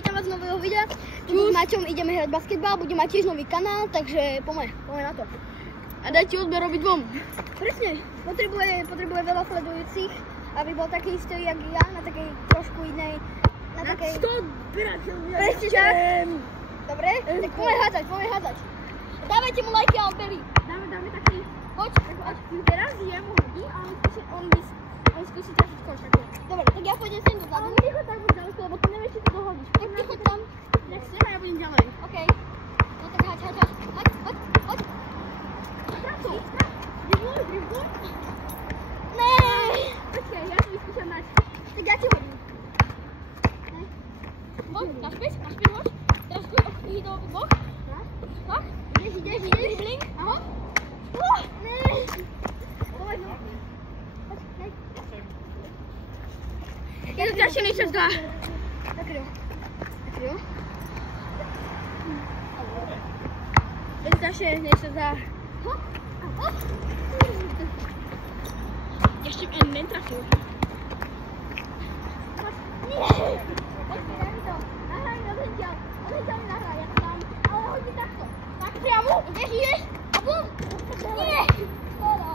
vítam vás z nového videa. Tu s Maťom ideme hrať basketbal, bude mať tiež nový kanál, takže poďme na to. A dajte odber robiť dvom. Presne, potrebuje veľa sledujúcich, aby bol taký istý, jak ja, na takej trošku inej, na takej... 100 odberateľov. Presne tak. Dobre, tak poďme hádzať. Dávajte mu lajky a on berí. Dáme taký... Poď. Teraz jemu hodí a on skúsi trafiť koš. Dobre, tak ja pôjdem sem dozadu. Ale ticho tak buď ďaleko, lebo ty nevieš, či to dohodíš. Tak ticho tam. Nech sem a ja budem ďalej. OK. No tak háď. Hoď. Trafo. Dribluj. Nej. Počkaj, ja si vyskúšam dať. Tak ja ti hodím. Hoď, naspäť, hoď. Teraz ide do boch. Tak. Ideš. Dribbling. Aha. Nej. Poď, no. Poď, nej. Je to ťažšie, než sa zdá. Zakryl. Je to ťažšie, než sa zdá. Ešte netrafil. Poď, daj mi to. Nahraj mi odhľadiaľ. Odhľadiaľ mi nahraj, ja to dám. Ale hoď mi takto. Tak priamo. Ideš. A bum. Nie. Škoda.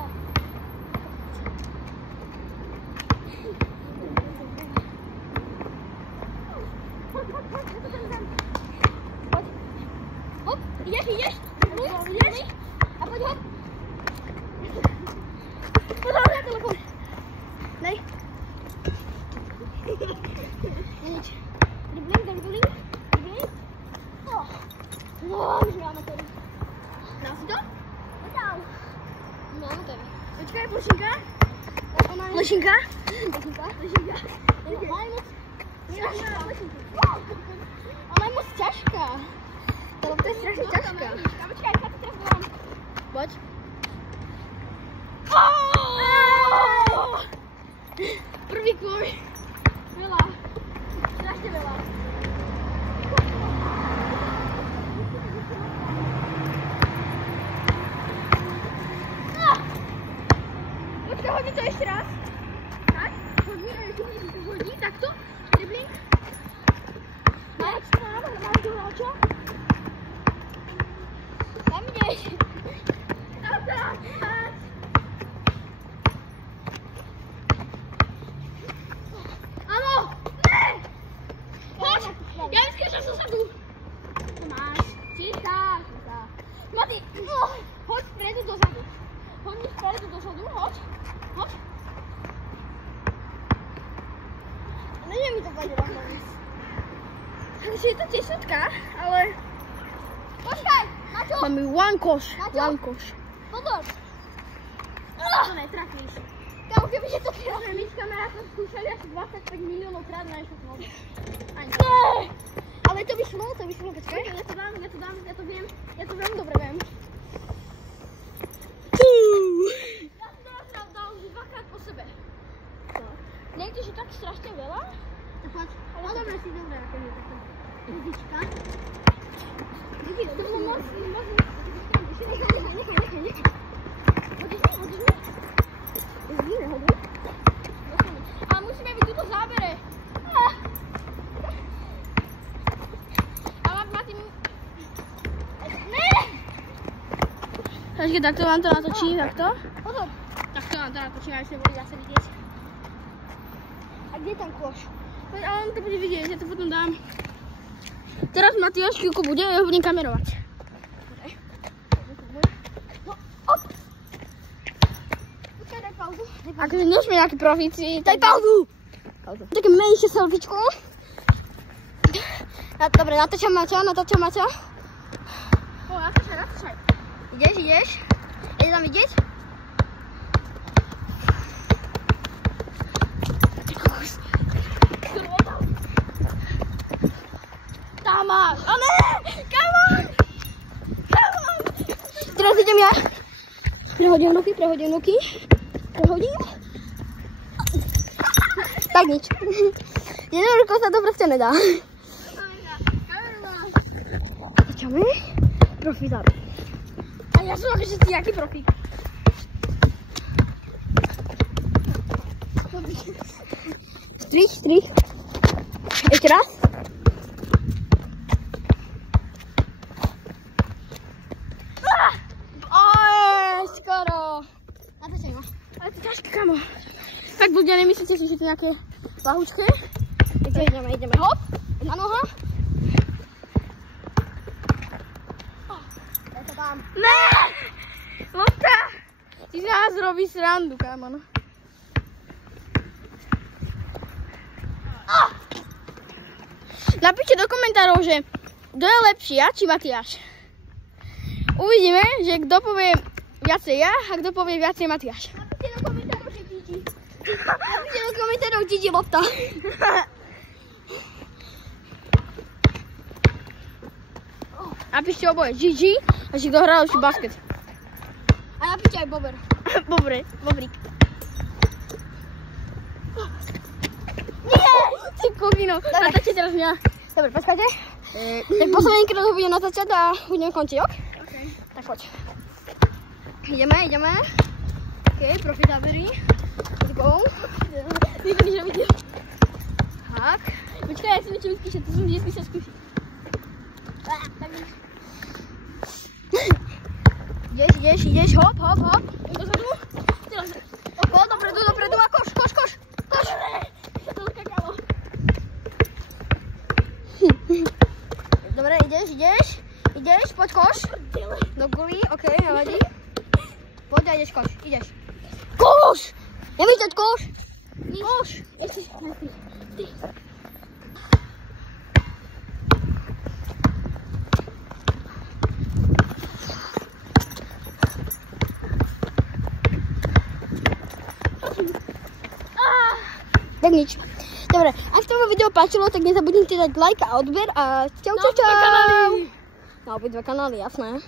Hop, ideš. Ideš. A poď hop. Pozor, na telefon. Nej. Nič. Dribbling. No, už máme to. Dal si to? Dal. Máme to. Počkaj, plošinka. Lešinka. Ona je moc ťažká. To je strašne ťažká. Počkaj, ja to teraz volám. Poď. Prvý kôj. Veľa. Strašne veľa. Počkaj, hodí to ešte raz. Tak. Hodí, takto. Dribbling. Máš tu hráča? Tam ideš. Tak. Áno. Ne. Poď. Ja vyskúšam susadu. To máš. Číta. Mati, hoď vpredu dozadu. Hoď mi vpredu dozadu, hoď. Nejde mi to pôjde rovno. Takže je to tesnotka, ale... Počkaj, Maťo. Máme one koš. Pozor. To netrafíš. Kámo, keby je to Takže my s kamarátmi skúšali asi 25 miliónov krát na ešte znovu. Ani. Ne. Ale to by šlo, počkaj. Ja to dám, ja to viem. Ja to veľmi dobre viem. Ja som teraz dal už dvakrát po sebe. Niekde, že tak strašne veľa? Poď. No dobre, si dobré, ako je takto. Vidička. To bolo moc. Hodíš mi? Ale musíme byť tuto v zábere. Ale Mati... Ne! Takže takto vám to natočím, takto. Pozor. Takto vám to natočím, aby ste boli zase vidieť. A kde je tam kôš? Ale on to bude vidieť, ja to potom dám. Teraz Matiáš chvíľku bude, ja ho budem kamerovať. Počkaj, daj pauzu. Akože nie sme nejakí profíci. Daj pauzu. Také menšie selfiečko. Dobre, natáčam Maťa. Natáčaj. Ideš? Ide tam vidieť? Tam máš. A ne! Come on! Teraz idem ja. Prehodím noky. Tak nič. Jednou rukou sa to proste nedá. Začame? Profitár. A ja som akože ty jaký profík. Strich. Ešte raz. kámo. Tak ľudia, nemyslíte si, že to nejaké lahučky? Takže ideme, hop, na noha. Je to tam. Ne! Lopta! Ty si nás robí srandu, kámo, no. Napíšte do komentárov, že kto je lepší, ja či Matiáš. Uvidíme, že kto povie viacej ja a kto povie viacej Matiáš. Napíšte do komentárov, že Gigi. Napíšte do komentárov Gigi Lopta. Napíšte oboje Gigi a že kto hral lepší basket. A napíšte aj Bober. Bobrík. Nie! Ty kokino. Natáčte teraz mňa. Dobre, počkáte. Tak posledný krát ho budem natáčať a budeme končiť, ok? OK. Tak poď. Ideme. OK, profitábery. Let's go. Nikto nič nevidel. Tak. Počkaj, ja si niečo vyskúšať, to som vždy sa skúšiť. Ideš, hop. Dozadu. Okolo, dopredu a koš. Dobre, ideš, poď koš. Do guli, ok, nevadí. Poď a ideš koš, ideš. Koš! Nevíš dať koš? Koš! Ešte si ty. Tak nič. Dobre, ak sa vám video páčilo, tak nezabudnite dať like a odber a čau. Na obidve kanály. Na obidve kanály, jasné.